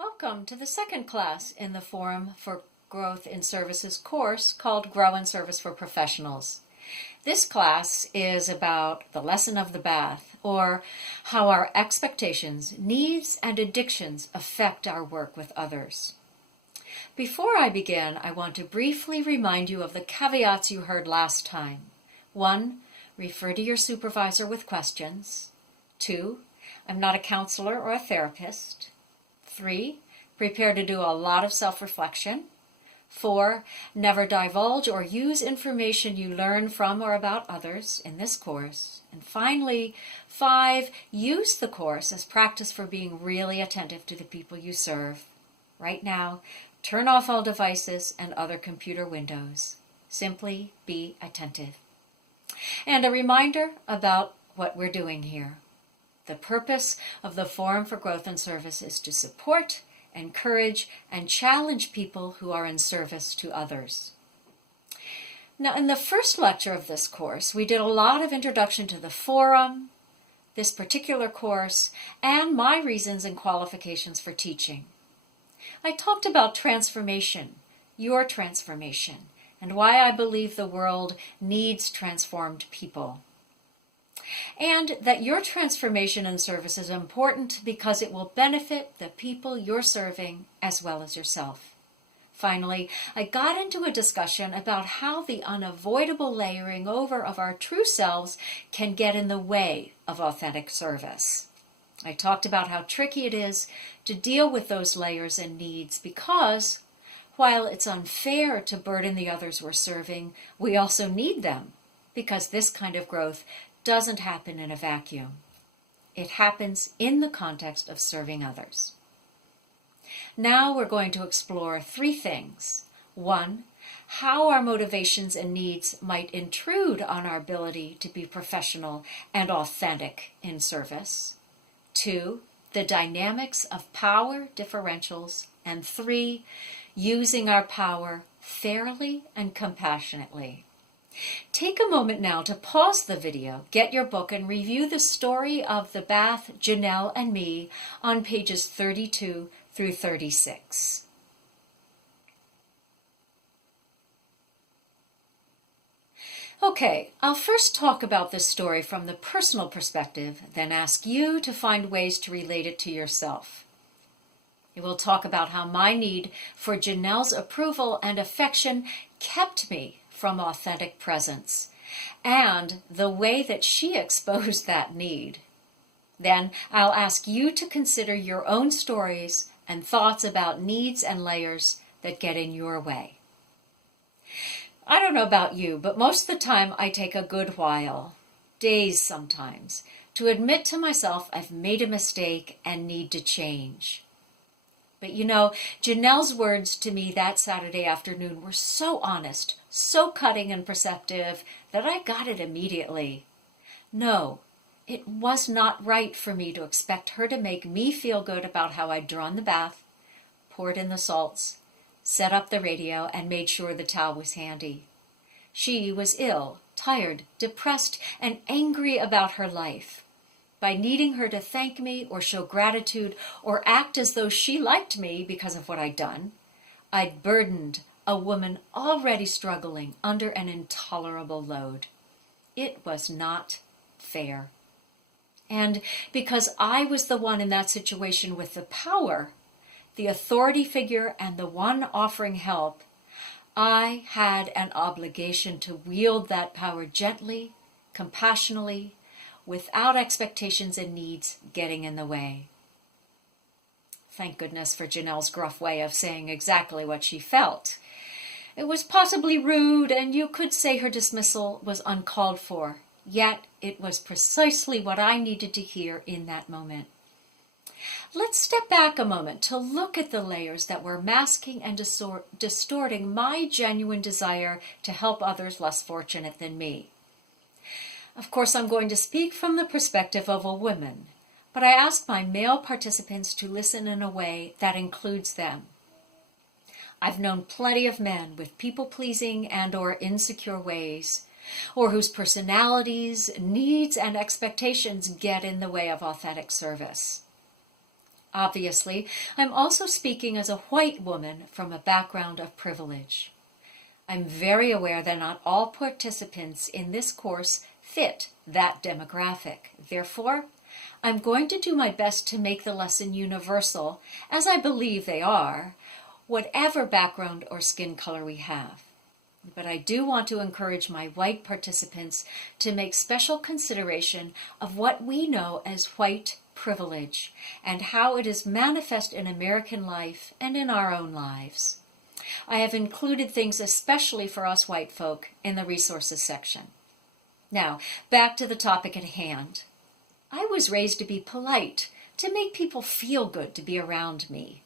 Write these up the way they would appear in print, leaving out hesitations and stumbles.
Welcome to the second class in the Forum for Growth in Services course called Grow in Service for Professionals. This class is about the lesson of the bath, or how our expectations, needs, and addictions affect our work with others. Before I begin, I want to briefly remind you of the caveats you heard last time. 1. Refer to your supervisor with questions. 2. I'm not a counselor or a therapist. 3. Prepare to do a lot of self-reflection. 4. Never divulge or use information you learn from or about others in this course. And finally, 5. Use the course as practice for being really attentive to the people you serve. Right now, turn off all devices and other computer windows. Simply be attentive. And a reminder about what we're doing here. The purpose of the Forum for Growth and Service is to support, encourage, and challenge people who are in service to others. Now, in the first lecture of this course, we did a lot of introduction to the Forum, this particular course, and my reasons and qualifications for teaching. I talked about transformation, your transformation, and why I believe the world needs transformed people. And that your transformation and service is important because it will benefit the people you're serving as well as yourself. Finally, I got into a discussion about how the unavoidable layering over of our true selves can get in the way of authentic service. I talked about how tricky it is to deal with those layers and needs because, while it's unfair to burden the others we're serving, we also need them because this kind of growth doesn't happen in a vacuum. It happens in the context of serving others. Now we're going to explore 3 things. 1, how our motivations and needs might intrude on our ability to be professional and authentic in service. 2, the dynamics of power differentials. And 3, using our power fairly and compassionately. Take a moment now to pause the video, get your book, and review the story of the bath, Janelle, and me on pages 32 through 36. Okay, I'll first talk about this story from the personal perspective, then ask you to find ways to relate it to yourself. I will talk about how my need for Janelle's approval and affection kept me from authentic presence, and the way that she exposed that need. Then I'll ask you to consider your own stories and thoughts about needs and layers that get in your way. I don't know about you, but most of the time I take a good while, days sometimes, to admit to myself I've made a mistake and need to change. But you know, Janelle's words to me that Saturday afternoon were so honest, so cutting and perceptive, that I got it immediately. No, it was not right for me to expect her to make me feel good about how I'd drawn the bath, poured in the salts, set up the radio, and made sure the towel was handy. She was ill, tired, depressed, and angry about her life. By needing her to thank me or show gratitude or act as though she liked me because of what I'd done, I'd burdened a woman already struggling under an intolerable load. It was not fair. And because I was the one in that situation with the power, the authority figure, and the one offering help, I had an obligation to wield that power gently, compassionately, without expectations and needs getting in the way. Thank goodness for Janelle's gruff way of saying exactly what she felt. It was possibly rude, and you could say her dismissal was uncalled for, yet it was precisely what I needed to hear in that moment. Let's step back a moment to look at the layers that were masking and distorting my genuine desire to help others less fortunate than me. Of course, I'm going to speak from the perspective of a woman, but I ask my male participants to listen in a way that includes them. I've known plenty of men with people-pleasing and/or insecure ways, or whose personalities, needs, and expectations get in the way of authentic service. Obviously, I'm also speaking as a white woman from a background of privilege. I'm very aware that not all participants in this course fit that demographic. Therefore, I'm going to do my best to make the lesson universal, as I believe they are, whatever background or skin color we have. But I do want to encourage my white participants to make special consideration of what we know as white privilege and how it is manifest in American life and in our own lives. I have included things especially for us white folk in the resources section. Now, back to the topic at hand. I was raised to be polite, to make people feel good to be around me.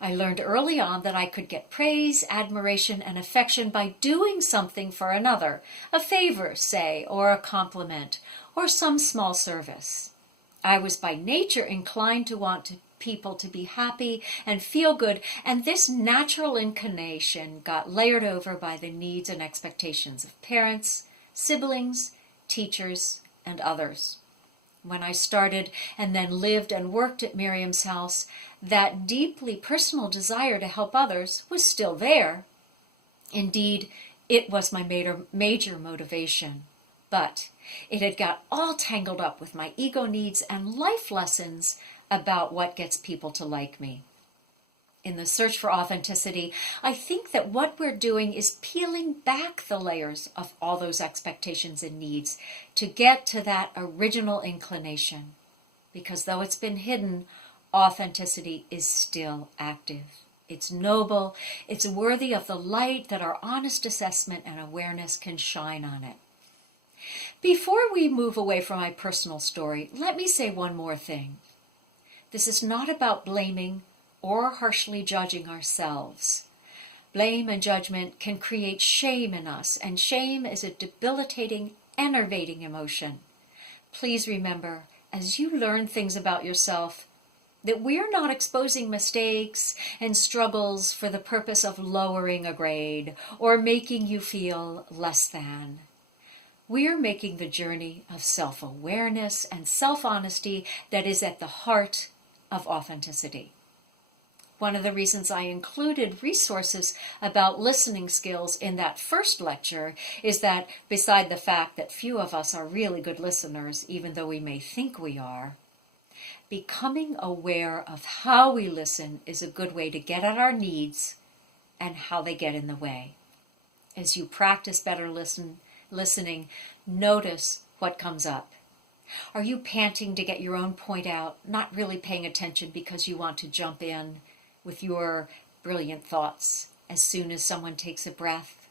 I learned early on that I could get praise, admiration, and affection by doing something for another, a favor, say, or a compliment, or some small service. I was by nature inclined to want people to be happy and feel good, and this natural inclination got layered over by the needs and expectations of parents, siblings, teachers, and others. When I started and then lived and worked at Miriam's house, that deeply personal desire to help others was still there. Indeed, it was my major motivation. But it had got all tangled up with my ego needs and life lessons about what gets people to like me. In the search for authenticity, I think that what we're doing is peeling back the layers of all those expectations and needs to get to that original inclination. Because though it's been hidden, authenticity is still active. It's noble, it's worthy of the light that our honest assessment and awareness can shine on it. Before we move away from my personal story, let me say one more thing. This is not about blaming or harshly judging ourselves. Blame and judgment can create shame in us, and shame is a debilitating, enervating emotion. Please remember, as you learn things about yourself, that we're not exposing mistakes and struggles for the purpose of lowering a grade or making you feel less than. We're making the journey of self-awareness and self-honesty that is at the heart of authenticity. One of the reasons I included resources about listening skills in that first lecture is that, beside the fact that few of us are really good listeners, even though we may think we are, becoming aware of how we listen is a good way to get at our needs and how they get in the way. As you practice better listening, notice what comes up. Are you panting to get your own point out, not really paying attention because you want to jump in with your brilliant thoughts as soon as someone takes a breath?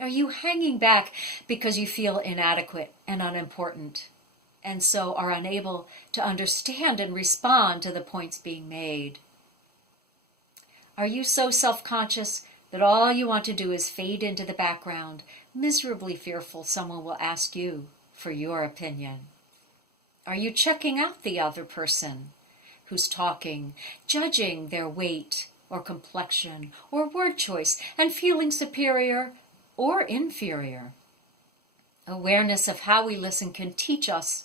Are you hanging back because you feel inadequate and unimportant, and so are unable to understand and respond to the points being made? Are you so self-conscious that all you want to do is fade into the background, miserably fearful someone will ask you for your opinion? Are you checking out the other person who's talking, judging their weight or complexion or word choice, and feeling superior or inferior? Awareness of how we listen can teach us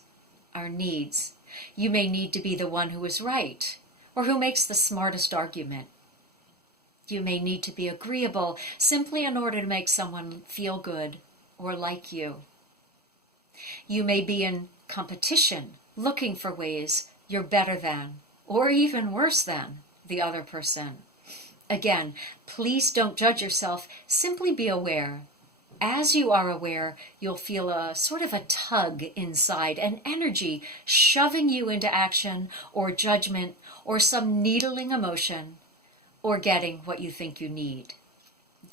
our needs. You may need to be the one who is right or who makes the smartest argument. You may need to be agreeable simply in order to make someone feel good or like you. You may be in competition, looking for ways you're better than, or even worse than, the other person. Again, please don't judge yourself, simply be aware. As you are aware, you'll feel a sort of a tug inside, an energy shoving you into action or judgment or some needling emotion or getting what you think you need.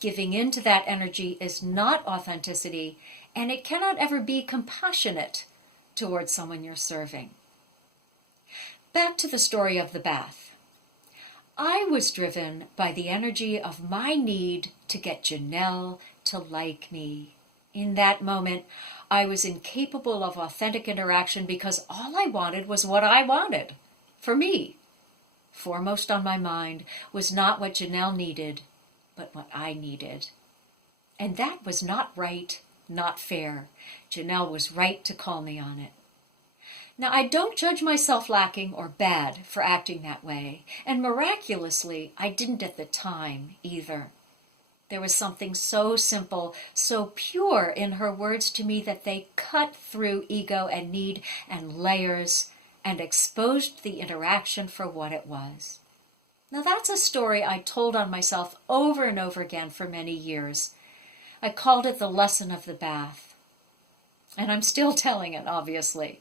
Giving in to that energy is not authenticity, and it cannot ever be compassionate towards someone you're serving. Back to the story of the bath. I was driven by the energy of my need to get Janelle to like me. In that moment, I was incapable of authentic interaction because all I wanted was what I wanted, for me. Foremost on my mind was not what Janelle needed, but what I needed. And that was not right, not fair. Janelle was right to call me on it. Now, I don't judge myself lacking or bad for acting that way, and miraculously, I didn't at the time either. There was something so simple, so pure in her words to me that they cut through ego and need and layers and exposed the interaction for what it was. Now, that's a story I told on myself over and over again for many years. I called it the lesson of the bath. And I'm still telling it, obviously.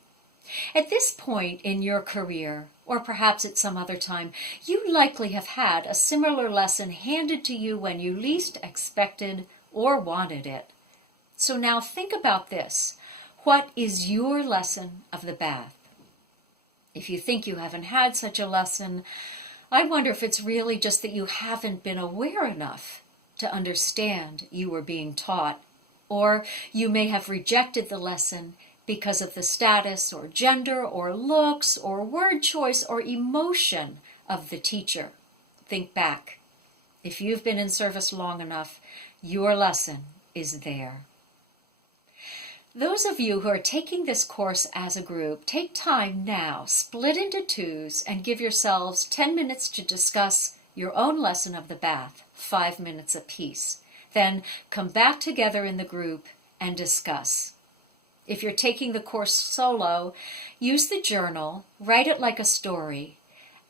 At this point in your career, or perhaps at some other time, you likely have had a similar lesson handed to you when you least expected or wanted it. So now think about this. What is your lesson of the bath? If you think you haven't had such a lesson, I wonder if it's really just that you haven't been aware enough to understand you were being taught, or you may have rejected the lesson because of the status or gender or looks or word choice or emotion of the teacher. Think back. If you've been in service long enough, your lesson is there. Those of you who are taking this course as a group, take time now, split into twos, and give yourselves 10 minutes to discuss your own lesson of the bath, 5 minutes apiece. Then come back together in the group and discuss. If you're taking the course solo, use the journal, write it like a story,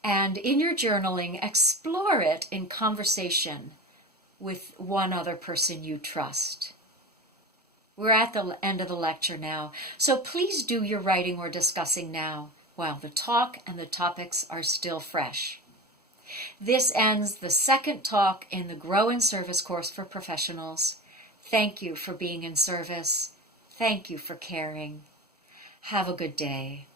and in your journaling, explore it in conversation with one other person you trust. We're at the end of the lecture now, so please do your writing or discussing now while the talk and the topics are still fresh. This ends the second talk in the Grow in Service course for professionals. Thank you for being in service. Thank you for caring. Have a good day.